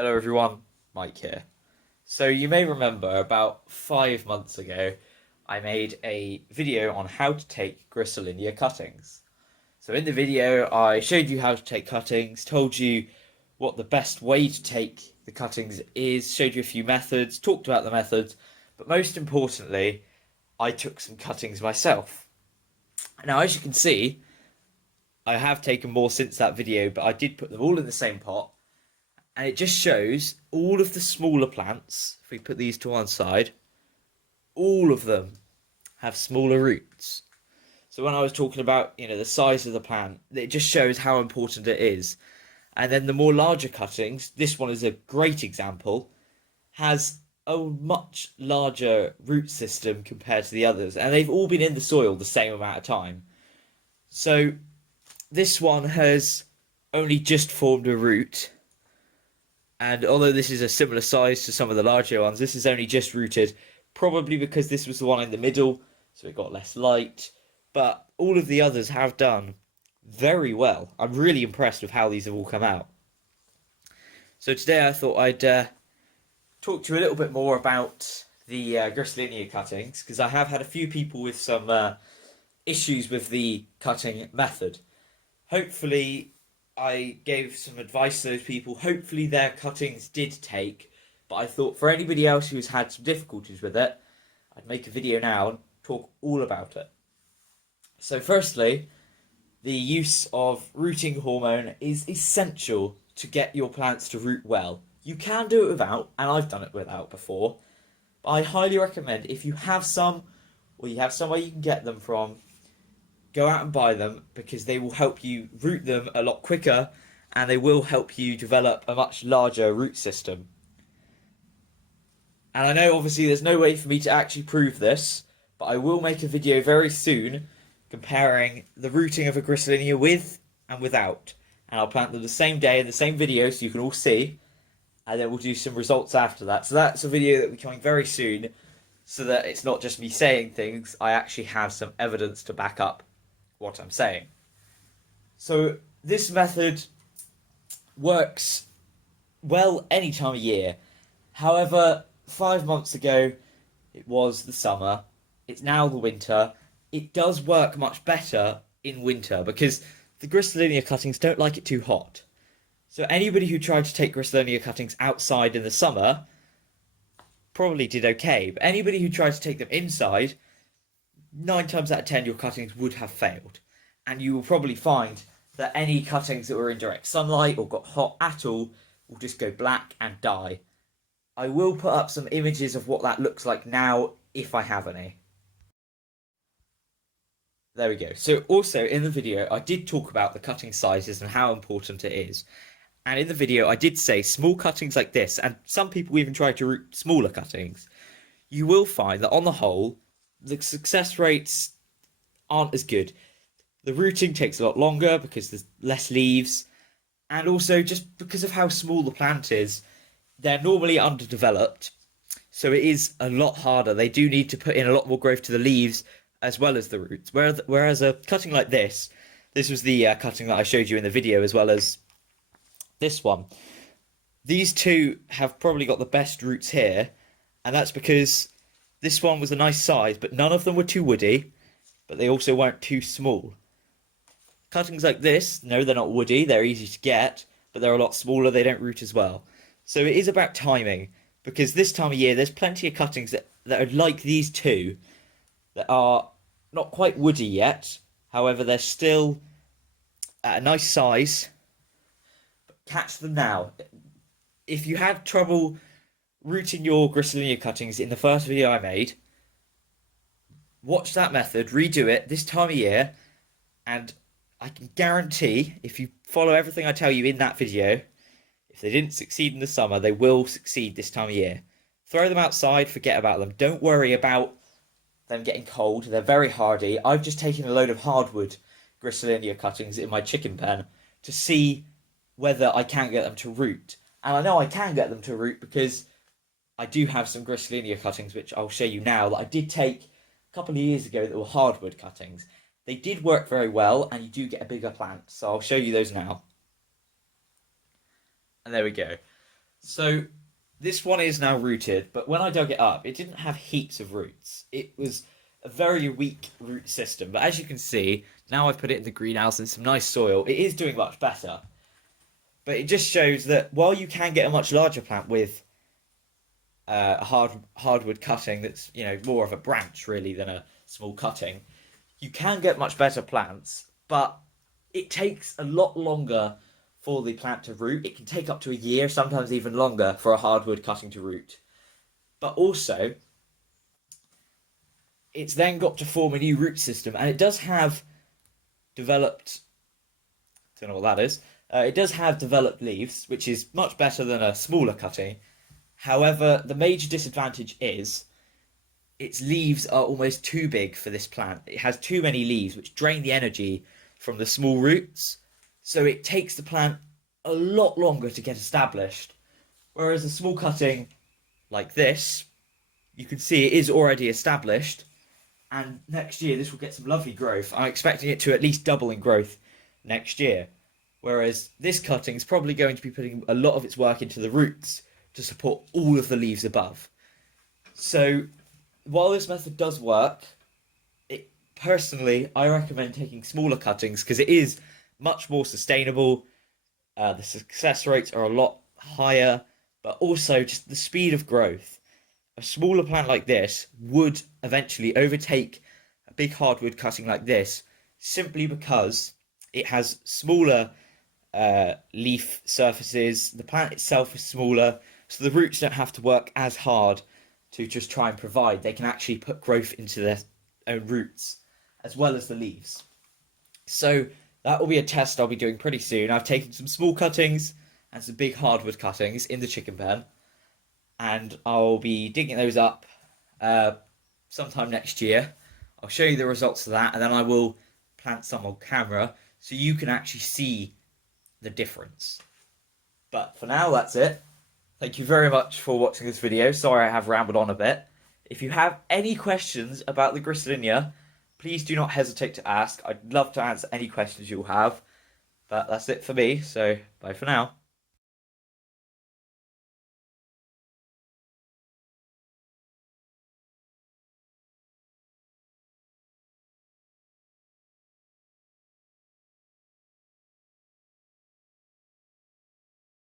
Hello everyone, Mike here. So you may remember about 5 months ago, I made a video on how to take Griselinia cuttings. So in the video, I showed you how to take cuttings, told you what the best way to take the cuttings is, showed you a few methods, talked about the methods, but most importantly, I took some cuttings myself. Now, as you can see, I have taken more since that video, but I did put them all in the same pot. And it just shows all of the smaller plants, if we put these to one side, all of them have smaller roots. So when I was talking about, the size of the plant, it just shows how important it is. And then the more larger cuttings, this one is a great example, has a much larger root system compared to the others. And they've all been in the soil the same amount of time. So this one has only just formed a root. And although this is a similar size to some of the larger ones, this is only just rooted, probably because this was the one in the middle, so it got less light. But all of the others have done very well. I'm really impressed with how these have all come out. So today I thought I'd talk to you a little bit more about the Griselinia cuttings, because I have had a few people with some issues with the cutting method. Hopefully I gave some advice to those people. Hopefully their cuttings did take, but I thought for anybody else who's had some difficulties with it, I'd make a video now and talk all about it. So firstly, the use of rooting hormone is essential to get your plants to root well. You can do it without, and I've done it without before, but I highly recommend if you have some, or you have somewhere you can get them from, go out and buy them, because they will help you root them a lot quicker and they will help you develop a much larger root system. And I know obviously there's no way for me to actually prove this, but I will make a video very soon comparing the rooting of a Griselinia with and without. And I'll plant them the same day in the same video so you can all see, and then we'll do some results after that. So that's a video that will be coming very soon, so that it's not just me saying things, I actually have some evidence to back up what I'm saying. So this method works well any time of year. However, 5 months ago it was the summer, it's now the winter. It does work much better in winter because the Griselinia cuttings don't like it too hot. So anybody who tried to take Griselinia cuttings outside in the summer probably did okay, but anybody who tried to take them inside, 9 times out of 10 your cuttings would have failed, and you will probably find that any cuttings that were in direct sunlight or got hot at all will just go black and die. I will put up some images of what that looks like now if I have any. There we go. So also in the video I did talk about the cutting sizes and how important it is. And in the video I did say small cuttings like this, and some people even try to root smaller cuttings, you will find that on the whole the success rates aren't as good. The rooting takes a lot longer because there's less leaves, and also just because of how small the plant is, they're normally underdeveloped, so it is a lot harder. They do need to put in a lot more growth to the leaves as well as the roots, whereas a cutting like this was the cutting that I showed you in the video, as well as this one. These two have probably got the best roots here, and that's because this one was a nice size, but none of them were too woody, but they also weren't too small. Cuttings like this, no, they're not woody, they're easy to get, but they're a lot smaller, they don't root as well. So it is about timing, because this time of year, there's plenty of cuttings that are like these two, that are not quite woody yet, however, they're still at a nice size. But catch them now. If you had trouble rooting your Griselinia cuttings in the first video I made, watch that method, redo it this time of year, and I can guarantee if you follow everything I tell you in that video, if they didn't succeed in the summer, they will succeed this time of year. Throw them outside, forget about them. Don't worry about them getting cold, they're very hardy. I've just taken a load of hardwood Griselinia cuttings in my chicken pen to see whether I can get them to root. And I know I can get them to root because I do have some Griselinia cuttings, which I'll show you now, that I did take a couple of years ago that were hardwood cuttings. They did work very well, and you do get a bigger plant, so I'll show you those now. And there we go. So this one is now rooted, but when I dug it up, it didn't have heaps of roots. It was a very weak root system. But as you can see, now I've put it in the greenhouse in some nice soil, it is doing much better. But it just shows that while you can get a much larger plant with a hardwood cutting that's more of a branch really than a small cutting, you can get much better plants, but it takes a lot longer for the plant to root. It can take up to a year, sometimes even longer, for a hardwood cutting to root. But also, it's then got to form a new root system, and it does have developed. Don't know what that is. It does have developed leaves, which is much better than a smaller cutting. However, the major disadvantage is its leaves are almost too big for this plant. It has too many leaves, which drain the energy from the small roots. So it takes the plant a lot longer to get established. Whereas a small cutting like this, you can see it is already established. And next year, this will get some lovely growth. I'm expecting it to at least double in growth next year. Whereas this cutting is probably going to be putting a lot of its work into the roots to support all of the leaves above. So while this method does work, personally, I recommend taking smaller cuttings because it is much more sustainable. The success rates are a lot higher, but also just the speed of growth. A smaller plant like this would eventually overtake a big hardwood cutting like this simply because it has smaller leaf surfaces. The plant itself is smaller, so the roots don't have to work as hard to just try and provide. They can actually put growth into their own roots as well as the leaves. So that will be a test I'll be doing pretty soon. I've taken some small cuttings and some big hardwood cuttings in the chicken pen, and I'll be digging those up sometime next year. I'll show you the results of that, and then I will plant some on camera so you can actually see the difference. But for now, that's it. Thank you very much for watching this video. Sorry I have rambled on a bit. If you have any questions about the Griselinia, please do not hesitate to ask. I'd love to answer any questions you'll have. But that's it for me, so bye for now.